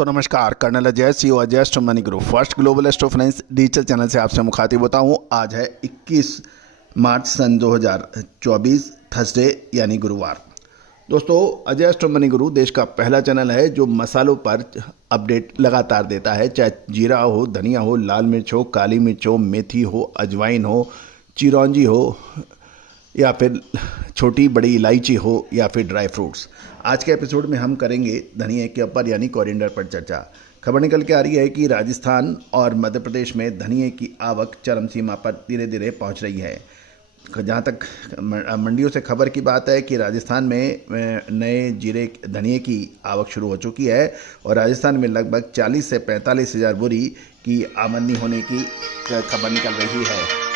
दोस्तों नमस्कार, colonel Ajay CO Ajay Astro Money Group First Global Astro Finance Digital channel से आपसे मुखातिब होता हूँ। आज है 21 मार्च सन 2024 थर्सडे यानी गुरुवार। दोस्तों अजय एस्ट्रो मनी गुरु देश का पहला चैनल है जो मसालों पर अपडेट लगातार देता है, चाहे जीरा हो, धनिया हो, लाल मिर्च हो, काली मिर्च हो, मेथी हो, अजवाइन हो, चिरौंजी हो या फिर छोटी बड़ी इलायची हो या फिर ड्राई फ्रूट्स। आज के एपिसोड में हम करेंगे धनिया के ऊपर यानी कोरिएंडर पर चर्चा। खबर निकल के आ रही है कि राजस्थान और मध्य प्रदेश में धनिया की आवक चरम सीमा पर धीरे धीरे पहुंच रही है। जहां तक मंडियों से खबर की बात है कि राजस्थान में नए जीरे धनिया की आवक शुरू हो चुकी है और राजस्थान में लगभग 40 से 45 हज़ार बोरी की आमदनी होने की खबर निकल रही है।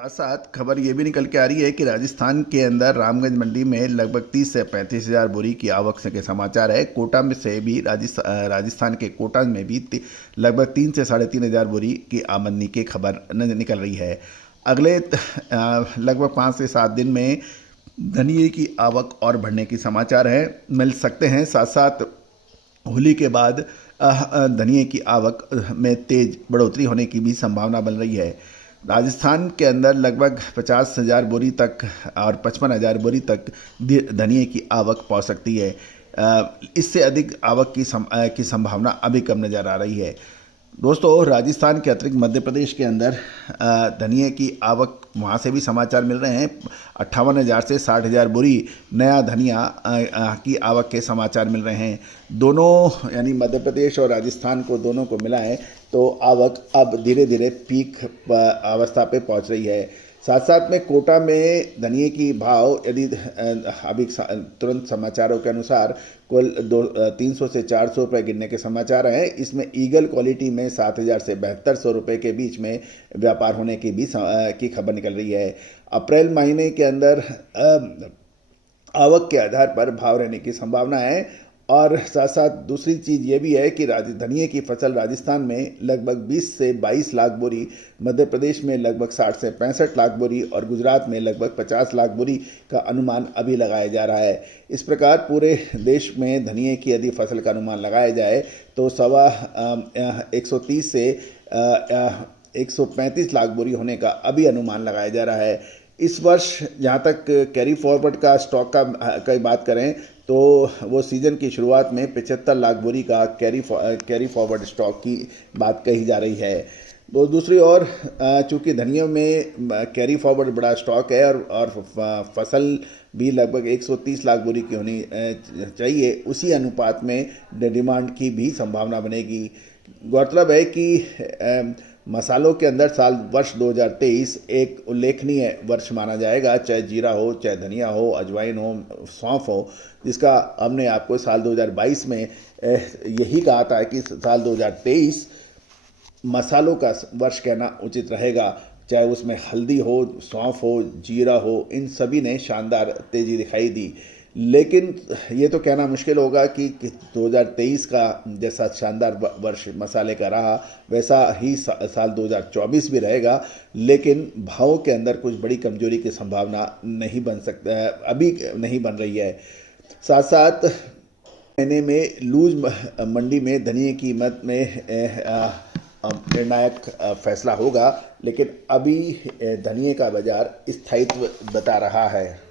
साथ साथ खबर ये भी निकल के आ रही है कि राजस्थान के अंदर रामगंज मंडी में लगभग 30 से 35 हज़ार बोरी की आवक से के समाचार है। कोटा में से भी राजस्थान के कोटा में भी लगभग 3 से 3.5 हज़ार बोरी की आमदनी की खबर निकल रही है। अगले लगभग 5 से 7 दिन में धनिये की आवक और बढ़ने की समाचार है मिल सकते हैं। साथ साथ होली के बाद धनिये की आवक में तेज बढ़ोतरी होने की भी संभावना बन रही है। राजस्थान के अंदर लगभग 50 हज़ार बोरी तक और 55 हज़ार बोरी तक धनिये की आवक पहुंच सकती है। इससे अधिक आवक की संभावना अभी कम नज़र आ रही है। दोस्तों राजस्थान के अतिरिक्त मध्य प्रदेश के अंदर धनिये की आवक वहाँ से भी समाचार मिल रहे हैं। 58,000 से 60,000 बोरी नया धनिया की आवक के समाचार मिल रहे हैं। दोनों यानी मध्य प्रदेश और राजस्थान को दोनों को मिला है तो आवक अब धीरे धीरे पीक अवस्था पे पहुंच रही है। साथ साथ में कोटा में धनिये की भाव यदि अभी तुरंत समाचारों के अनुसार कुल 300 से 400 रुपये गिरने के समाचार हैं। इसमें ईगल क्वालिटी में 7,000 से 7200 रुपये के बीच में व्यापार होने की भी की खबर निकल रही है। अप्रैल महीने के अंदर आवक के आधार पर भाव रहने की संभावना है। और साथ साथ दूसरी चीज़ ये भी है कि धनिये की फसल राजस्थान में लगभग 20 से 22 लाख बोरी, मध्य प्रदेश में लगभग 60 से 65 लाख बोरी और गुजरात में लगभग 50 लाख बोरी का अनुमान अभी लगाया जा रहा है। इस प्रकार पूरे देश में धनिये की यदि फसल का अनुमान लगाया जाए तो 130 से 135 लाख बोरी होने का अभी अनुमान लगाया जा रहा है। इस वर्ष जहाँ तक कैरी फॉरवर्ड का स्टॉक का बात करें तो वो सीज़न की शुरुआत में 75 लाख बोरी का कैरी फॉरवर्ड स्टॉक की बात कही जा रही है। दूसरी ओर चूँकि धनिया में कैरी फॉरवर्ड बड़ा स्टॉक है और फसल भी लगभग 130 लाख बोरी की होनी चाहिए, उसी अनुपात में डिमांड की भी संभावना बनेगी। गौरतलब है कि मसालों के अंदर वर्ष 2023 एक उल्लेखनीय वर्ष माना जाएगा, चाहे जीरा हो, चाहे धनिया हो, अजवाइन हो, सौंफ हो, जिसका हमने आपको साल 2022 में यही कहा था कि साल 2023 मसालों का वर्ष कहना उचित रहेगा। चाहे उसमें हल्दी हो, सौंफ हो, जीरा हो, इन सभी ने शानदार तेज़ी दिखाई दी। लेकिन ये तो कहना मुश्किल होगा कि 2023 का जैसा शानदार वर्ष मसाले का रहा वैसा ही साल 2024 भी रहेगा, लेकिन भावों के अंदर कुछ बड़ी कमजोरी की संभावना नहीं बन सकता, अभी नहीं बन रही है। साथ साथ महीने में लूज मंडी में धनिये की कीमत में निर्णायक फैसला होगा, लेकिन अभी धनिये का बाजार स्थायित्व बता रहा है।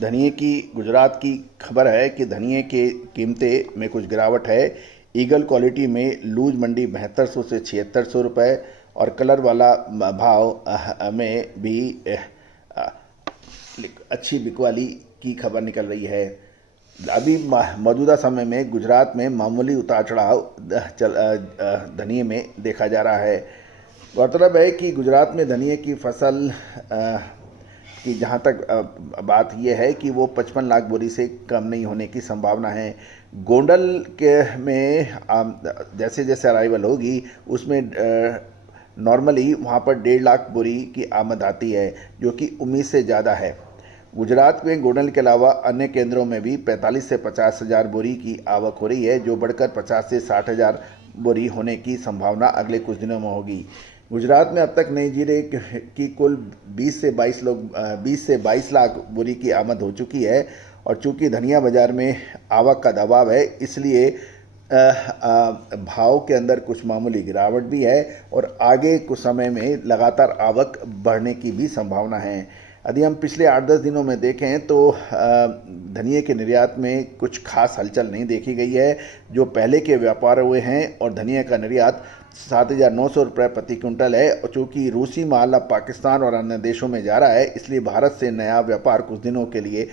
धनिये की गुजरात की खबर है कि धनिये के कीमतें में कुछ गिरावट है। ईगल क्वालिटी में लूज मंडी 7200 से 7600 रुपये और कलर वाला भाव में भी अच्छी बिकवाली की खबर निकल रही है। अभी मौजूदा समय में गुजरात में मामूली उतार चढ़ाव धनिये में देखा जा रहा है। गौरतलब है कि गुजरात में धनिये की फसल कि जहाँ तक बात यह है कि वो 55 लाख बोरी से कम नहीं होने की संभावना है। गोंडल के में जैसे जैसे अराइवल होगी उसमें नॉर्मली वहाँ पर 1.5 लाख बोरी की आमद आती है, जो कि उम्मीद से ज़्यादा है। गुजरात में गोंडल के अलावा अन्य केंद्रों में भी 45 से 50 हज़ार बोरी की आवक हो रही है, जो बढ़कर 50 से 60 हज़ार बोरी होने की संभावना अगले कुछ दिनों में होगी। गुजरात में अब तक नए जीरे की कुल 20 से 22 लाख बोरी की आमद हो चुकी है और चूंकि धनिया बाज़ार में आवक का दबाव है, इसलिए भाव के अंदर कुछ मामूली गिरावट भी है और आगे कुछ समय में लगातार आवक बढ़ने की भी संभावना है। यदि हम पिछले 8-10 दिनों में देखें तो धनिये के निर्यात में कुछ खास हलचल नहीं देखी गई है। जो पहले के व्यापार हुए हैं और धनिये का निर्यात 7,900 रुपये प्रति क्विंटल है, और चूँकि रूसी माल अब पाकिस्तान और अन्य देशों में जा रहा है, इसलिए भारत से नया व्यापार कुछ दिनों के लिए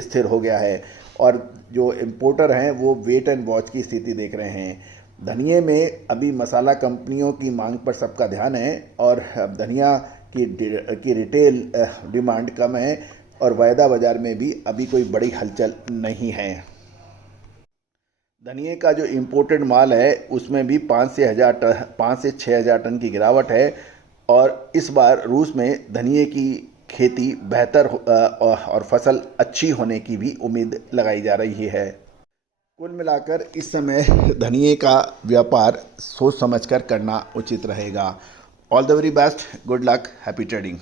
स्थिर हो गया है और जो इम्पोर्टर हैं वो वेट एंड वॉच की स्थिति देख रहे हैं। धनिये में अभी मसाला कंपनियों की मांग पर सबका ध्यान है और धनिया की रिटेल डिमांड कम है और वायदा बाजार में भी अभी कोई बड़ी हलचल नहीं है। धनिये का जो इम्पोर्टेड माल है उसमें भी 5 से 6,000 टन की गिरावट है और इस बार रूस में धनिये की खेती बेहतर और फसल अच्छी होने की भी उम्मीद लगाई जा रही है। कुल मिलाकर इस समय धनिये का व्यापार सोच समझकर करना उचित रहेगा। All the very best, good luck, happy trading.